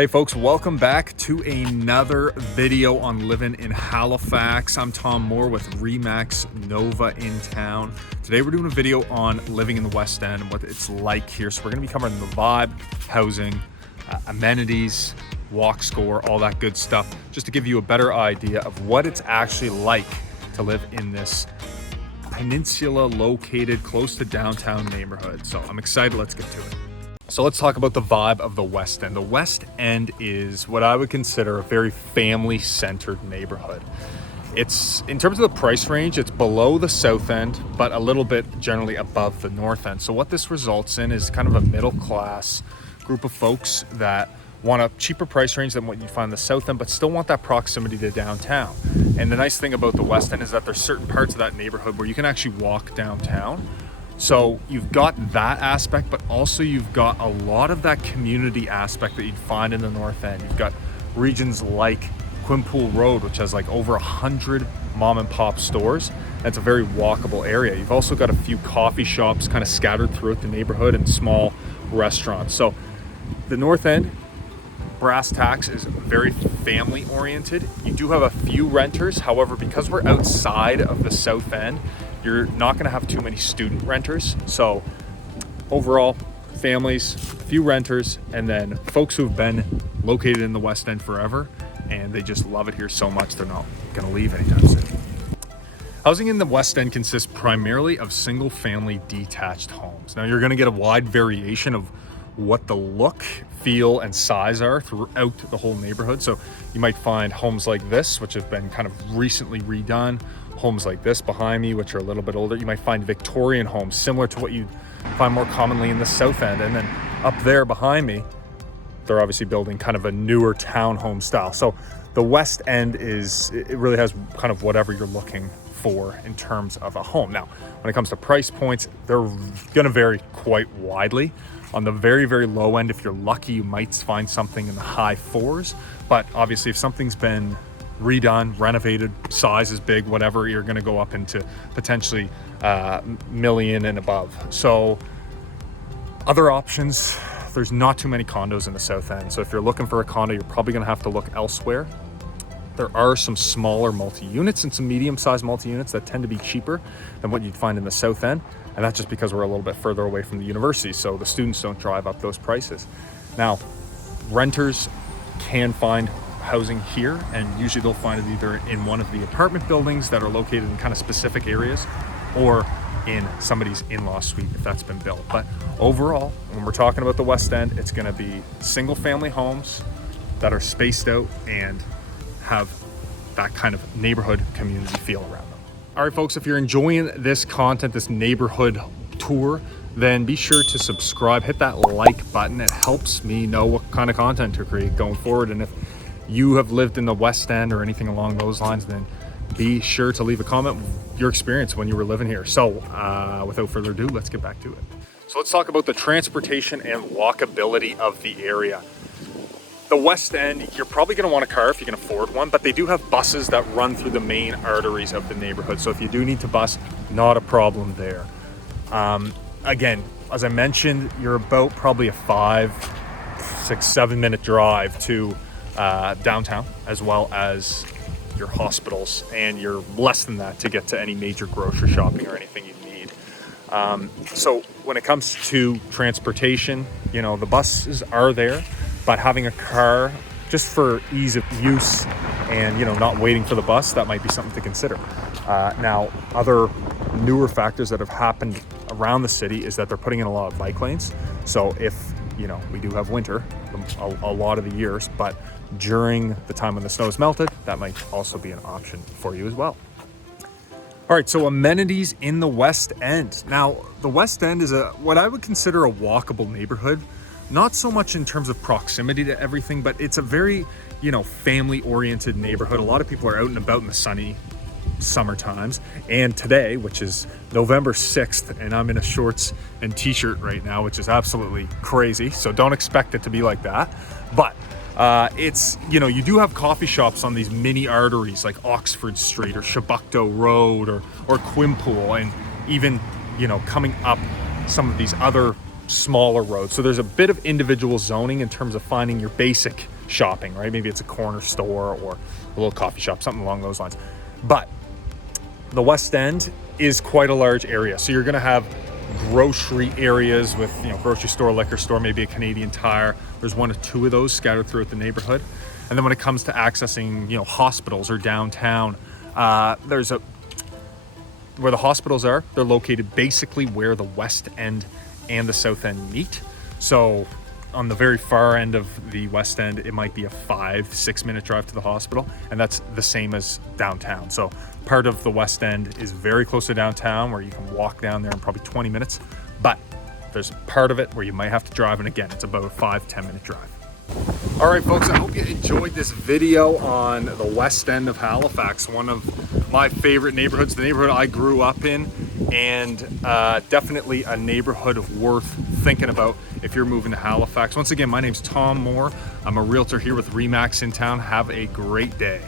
Hey folks, welcome back to another video on living in Halifax. I'm Tom Moore with Remax Nova in town. Today we're doing a video on living in the West End and what it's like here. So we're going to be covering the vibe, housing, amenities, walk score, all that good stuff, just to give you a better idea of what it's actually like to live in this peninsula located close to downtown neighborhood. So I'm excited, let's get to it. So let's talk about the vibe of the West End. The West End is what I would consider a very family-centered neighborhood. It's, in terms of the price range, it's below the South End, but a little bit generally above the North End. So what this results in is kind of a middle-class group of folks that want a cheaper price range than what you'd find in the South End, but still want that proximity to downtown. And the nice thing about the West End is that there's certain parts of that neighborhood where you can actually walk downtown. So you've got that aspect, but also you've got a lot of that community aspect that you'd find in the North End. You've got regions like Quinpool Road, which has like over 100 mom and pop stores. That's a very walkable area. You've also got a few coffee shops kind of scattered throughout the neighborhood and small restaurants. So the North End, brass tacks, is very family oriented. You do have a few renters. However, because we're outside of the South End, you're not going to have too many student renters. So overall, families, a few renters, and then folks who've been located in the West End forever, and they just love it here so much they're not going to leave anytime soon. Housing in the West End consists primarily of single-family detached homes. Now, you're going to get a wide variation of what the look, feel, and size are throughout the whole neighborhood. So you might find homes like this, which have been kind of recently redone, homes like this behind me, which are a little bit older. You might find Victorian homes, similar to what you find more commonly in the South End. And then up there behind me, they're obviously building kind of a newer townhome style. So the West End it really has kind of whatever you're looking for in terms of a home. Now, when it comes to price points, they're going to vary quite widely. On the very, very low end, if you're lucky, you might find something in the high fours. But obviously, if something's been redone, renovated, size is big, whatever, you're going to go up into potentially million and above. So other options, there's not too many condos in the South End. So if you're looking for a condo, you're probably going to have to look elsewhere. There are some smaller multi-units and some medium-sized multi-units that tend to be cheaper than what you'd find in the South End. And that's just because we're a little bit further away from the university, so the students don't drive up those prices. Now, renters can find housing here, and usually they'll find it either in one of the apartment buildings that are located in kind of specific areas, or in somebody's in-law suite if that's been built. But overall, when we're talking about the West End, it's going to be single-family homes that are spaced out and have that kind of neighborhood community feel around them. All right, folks, if you're enjoying this content, this neighborhood tour, then be sure to subscribe, hit that like button. It helps me know what kind of content to create going forward. And if you have lived in the West End or anything along those lines, then be sure to leave a comment your experience when you were living here. So without further ado, let's get back to it. So let's talk about the transportation and walkability of the area. The West End, you're probably going to want a car if you can afford one, but they do have buses that run through the main arteries of the neighborhood. So if you do need to bus, not a problem there. Again, as I mentioned, you're about probably a 5, 6, 7 minute drive to downtown, as well as your hospitals, and you're less than that to get to any major grocery shopping or anything you need. So when it comes to transportation, you know, the buses are there, but having a car just for ease of use and, you know, not waiting for the bus, that might be something to consider. Now, other newer factors that have happened around the city is that they're putting in a lot of bike lanes. So if, you know, we do have winter a lot of the years, but during the time when the snow is melted, that might also be an option for you as well. All right, so amenities in the West End. Now, the West End is what I would consider a walkable neighborhood. Not so much in terms of proximity to everything, but it's a very, you know, family-oriented neighborhood. A lot of people are out and about in the sunny summer times. And today, which is November 6th, and I'm in a shorts and t-shirt right now, which is absolutely crazy. So don't expect it to be like that. But it's, you know, you do have coffee shops on these mini arteries like Oxford Street or Chebucto Road or Quinpool, and even, you know, coming up some of these other smaller roads. So there's a bit of individual zoning in terms of finding your basic shopping, right? Maybe it's a corner store or a little coffee shop, something along those lines. But the West End is quite a large area. So you're gonna have grocery areas with, grocery store, liquor store, maybe a Canadian Tire. There's one or two of those scattered throughout the neighborhood. And then when it comes to accessing, hospitals or downtown, where the hospitals are, they're located basically where the West End and the South End meet. So on the very far end of the West End, it might be a 5-6 minute drive to the hospital, and that's the same as downtown. So part of the West End is very close to downtown, where you can walk down there in probably 20 minutes, but there's part of it where you might have to drive, and again, it's about a 5-10 minute drive. All right, folks, I hope you enjoyed this video on the West End of Halifax, one of my favorite neighborhoods, the neighborhood I grew up in, and definitely a neighborhood worth thinking about if you're moving to Halifax. Once again, my name's Tom Moore. I'm a realtor here with RE/MAX in town. Have a great day.